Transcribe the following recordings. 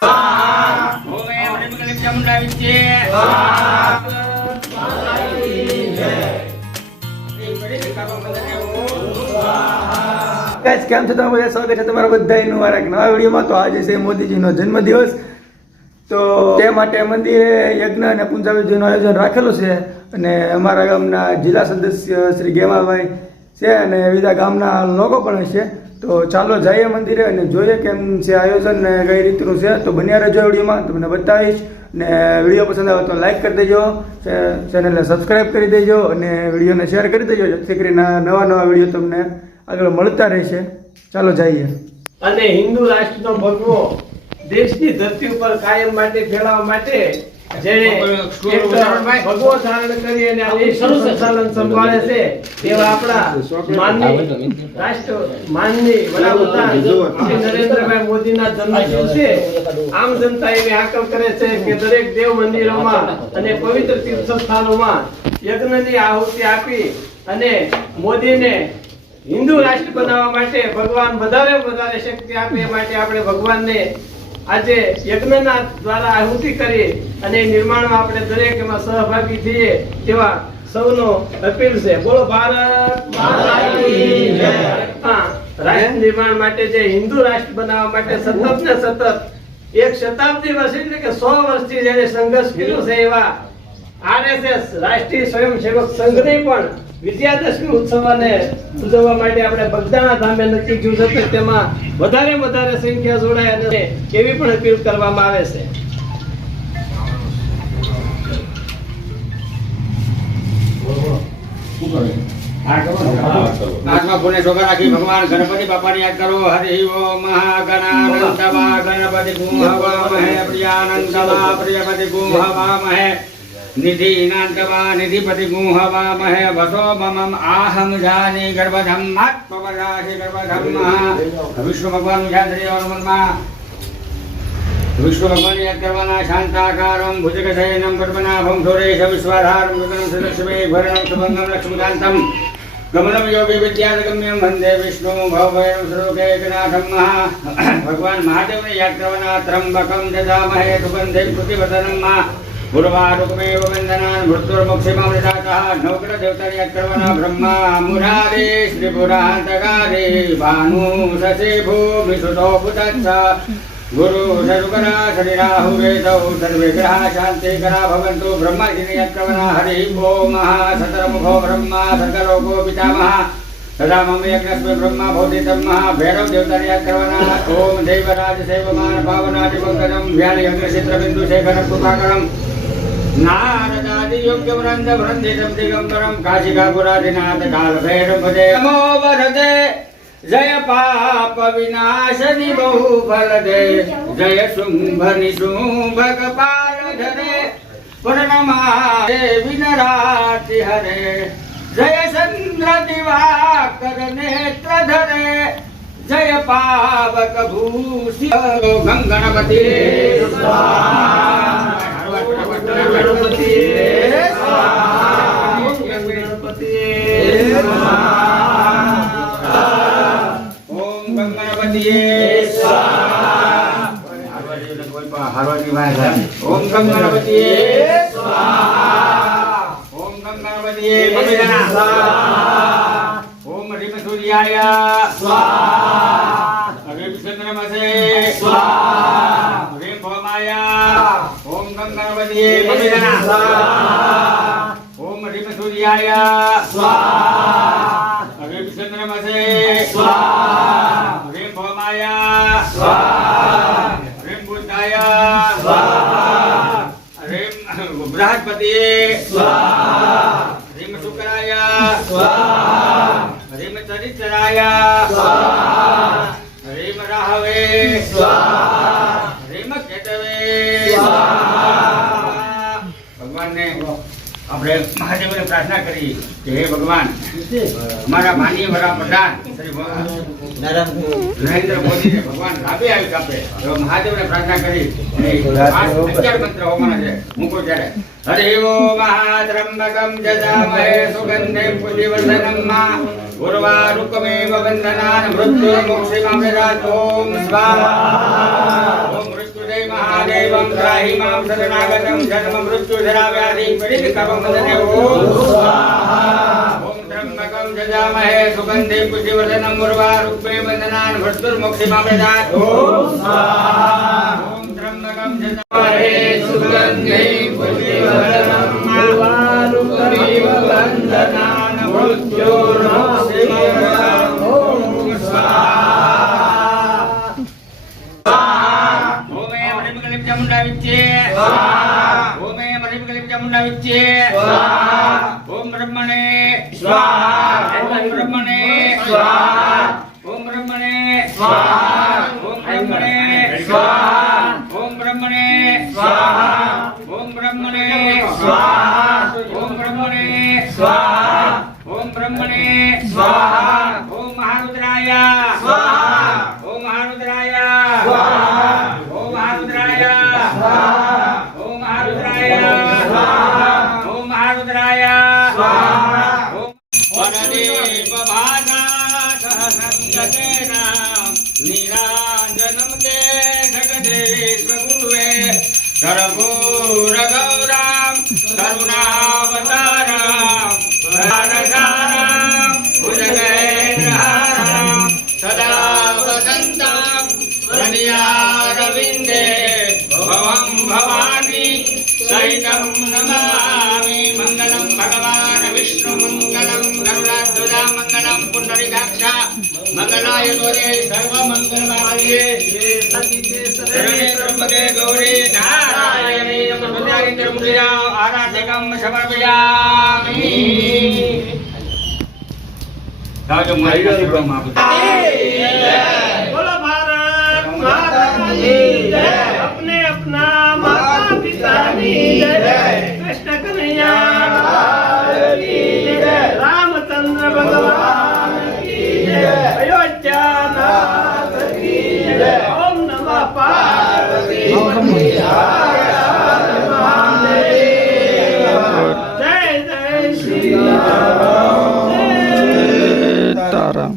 Guys કેમ છો તમે બધા? સ્વાગત છે તમારા બધાનું મારા નવા વિડીયોમાં. તો આજે છે મોદીજીનો જન્મદિવસ, તો તે માટે મંદિરે યજ્ઞ અને પૂંજાવિધિનું આયોજન રાખેલું છે અને અમારા ગામના જિલ્લા સદસ્ય શ્રી ગેમાભાઈ છે અને બીજા ગામના લોકો પણ છે. તો ચાલો જઈએ મંદિરે અને જોઈએ કેમ છે આયોજન ને કઈ રીતનું છે. તો બન્યા રહેજો વિડીયોમાં, તમને બતાવીશ. ને વિડીયો પસંદ આવે તો લાઈક કરી દેજો, ચેનલને સબસ્ક્રાઈબ કરી દેજો અને વિડીયોને શેર કરી દેજો, જેથી કરીને નવા વિડીયો તમને આગળ મળતા રહેશે. ચાલો જઈએ. અને હિન્દુ રાષ્ટ્રનો ભગવો દેશની ધરતી ઉપર કાયમ માટે ફેલાવવા માટે જેણે ભગવો ધારણ કરી અને આ દેશનું સંચાલન સંભાળે છે તેવા આપણા માનની વડાપ્રધાન શ્રી નરેન્દ્રભાઈ મોદીના જન્મદિવસ છે. આમ જનતા એવી હાકલ કરે છે કે દરેક દેવ મંદિરોમાં અને પવિત્ર તીર્થસ્થાનોમાં યજ્ઞની આહુતિ આપી અને મોદીને હિન્દુ રાષ્ટ્ર બનાવવા માટે ભગવાન વધારે શક્તિ આપે એ માટે આપણે ભગવાનને આજે યજ્ઞના દ્વારા આહુતિ કરી અને નિર્માણમાં આપણે દરેક એમાં સહભાગી થઈએ તેવા સૌનો અપીલ છે. બોલો ભારત માતા કી જય. રાષ્ટ્ર નિર્માણ માટે જે હિન્દુ રાષ્ટ્ર બનાવવા માટે સતત ને સતત એક શતાબ્દી વર્ષ એટલે કે 100 વર્ષથી જેને સંઘર્ષ કર્યો છે એવા આરએસએસ રાષ્ટ્રીય સ્વયંસેવક સંઘને પણ વિજયાદશમી ઉત્સવને ઉજવવા માટે આપણે બગદાણા ધામે નક્કી કર્યું છે. તેમાં વધારે સંખ્યા જોડાય અને એવી પણ અપીલ કરવામાં આવે છે. ભગવાન ગણપતિ બાપાની યાદ કરો. હરિ ઓમ મહાગણાનંદવા ગણપતિ ગુંહવામહે પ્રિયાનંદવા પ્રિયપતિ ગુંહવામહે નિધિનાંતવા નિધિપતિ ગુંહવામહે વસો મમ આહમ જાની ગર્ભધમ આત્મવરાશી ગર્ભધમ. વિષ્ણુ ભગવાન મનમાં વિષ્ણુ ભગવાન યાદ કરવાના. શાંતાકારમ ભુજગશયનમ પદ્મનાભમ સુરેશ વિશ્વાધારમ ગગનમ સદસ્યમે ભરણમ સુભંગમ લક્ષ્મીકાંતમ ગમનમ યોગી વિદ્યાગમ્યમ વંદે વિષ્ણુ ભવભયમ સર્વકેકનાથમ. ભગવાન મહાદેવને યાદ કરવાના. ત્રંબકમ દદામહે સુગંધિમ પુષ્ટિવર્ધનમ. ગુરુવારુકમેવ વંદનાન મૃત્યુર્મોક્ષિમામૃતાતઃ. નવગ્રહ દેવતાને યાદ કરવાના. બ્રહ્મા મુરારે શ્રીપુરાંતકારે ભાનુ શશી ભૂમિ સુતો ભૂતચ્છ ગુરુ સરુકરા શરીરાહુ વેદૌ સર્વે ગ્રહા શાંતિકરા ભવન્તુ. બ્રહ્માજીને યાદ કરવાના. હરિ ઓમ સતરમુખો બ્રહ્મા સર્ગલોકો પિતામહ તદા મમ યજ્ઞસ્મે બ્રહ્મા ભૌતિતમ. ભૈરવ દેવતાને યાદ કરવાના. ઓમ દેવરાજ સેવમાન પાવનાદિ પંકજમ વ્યાલ યજ્ઞક્ષેત્ર બિંદુ શેખરમ કૃપાકરમ નારદાદિ યોગ્યવૃંદ વૃંદિતમ દિગંબરમ કાશિકાપુરાધિનાથ કાલ ભૈરવ ભજે નમો વરદે. જય પાપ વિનાશની બહુ ફલ દે. જય શુંભ નિશુંભ કપાલ ધરે પૂર્ણમાસે વિનરાતિ હરે. જય ચંદ્ર દિવાકર નેત્ર ધરે. જય પાવક ભૂષિ ગંગણપતિ સ્વાહા. ગણપતિ સ્વાહા. ગણપતિ સ્વાહા. ઓમ ગંગણપતિ સ્વાહા. હારવાની વાત. ઓમ ગંગણપતિ સ્વાહા. ઓમ ગંગણપતિ સ્વાહા. ઓમ હરિમ સૂર્યાય સ્વાહા. હરિમ ચંદ્રમસે સ્વાહા. હરિમ ભૌમાય. ઓમ ગંગણપતિ સ્વાહા. ઓમ હરિમ સૂર્યાય સ્વાહા. હરિમ ચંદ્રમસે સ્વાહા. હરિમ ભૌમાય સ્વાહા. હરિમ બુદ્ધાય સ્વાહા. હરિમ બૃહસ્પતિ સ્વાહા. હરિમ શુક્રાય સ્વાહા. હરિમ ચરિત્રાય સ્વાહા. હરિમ રાહવે સ્વાહા. હરિમ કેતવે સ્વાહા. ભગવાનને આપણે મહાદેવને પ્રાર્થના કરી કે હે ભગવાન, અમારા માનનીય વડાપ્રધાન શ્રી નરેન્દ્ર મોદીને ભગવાન લાભે આવી આપે. મહાદેવને પ્રાર્થના કરી 11 મંત્ર હોવાના છે. મૂકો ત્યારે. હરિ ઓમ ત્રંબકમ જજામહે સુગંધિમ પુષ્ટિવર્ધનમ. ઉર્વારુકમેવ વંદનાન મૃત્યુર્મોક્ષિમામૃતાत्. ઓમ સ્વાહા. ઓમ મૃત્યુંજય महादेवं त्राहि मां शरणागतं जन्म मृत्यु जरा व्याधि परिविकपमदने ओम स्वाहा ओम त्र्यंबकं यजामहे सुगन्धिं पुष्टिवर्धनं उर्वारुक्मे वन्दनान् भर्तुर्मोक्षिमामृतात् ओम स्वाहा ओम त्र्यंबकं यजामहे सुगन्धिं पुष्टिवर्धनं उर्वारुक्मे वन्दनान् भर्तुर्मोक्षिमामृतात् ओम स्वाहा चामुंडा विच्चे स्वाहा ओम मरिमगलिम चामुंडा विच्चे स्वाहा ओम ब्रह्मणे स्वाहा ओम ब्रह्मणे स्वाहा ओम ब्रह्मणे स्वाहा ओम ब्रह्मणे स्वाहा ओम ब्रह्मणे स्वाहा ओम ब्रह्मणे स्वाहा ओम ब्रह्मणे स्वाहा ओम ब्रह्मणे स्वाहा ओम महारुद्राय स्वाहा ओम महारुद्राय स्वाहा ओम महारुद्राय स्वाहा ओम महारुद्राय स्वाहा ओम महारुद्राय स्वाहा ओम वरदेव भागा सहसंगतेन नीराजनं ते जगदेश्वर गुरुवे सर्वपूर गौरां करुणावतारां सारसारां भुजगेन्द्रहारां सदा वसन्तां रण्यारविन्दे भवं भवानी सहितं नमामि मङ्गलं भगवान् विष्णुमङ्गलं गरुडाध्वजा मङ्गलं पुण्डरीकाक्ष मङ्गलाय गौरे सर्वमङ्गलमाये शरणे त्र्यम्बके गौरी नारायणी नमोस्तुते त्र्यम्बके आराधकं समर्पयामि साजो माईका सर्वम आपदा बोलो भारत माता की जय अपने अपना माता पिता की जय कृष्ण कन्हैया लाल की जय रामचंद्र भगवान की जय अयोध्या नाथ की जय ओम नमः पार्वती जय जय श्री राम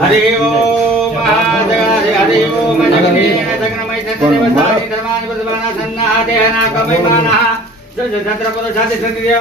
हरि ओम हरि ओम जगदीश जगन्मय सत्यदेवतानि धर्मानि बुद्धमाना सन्नाहा देहना कमयमानः जल छत्रपति छाति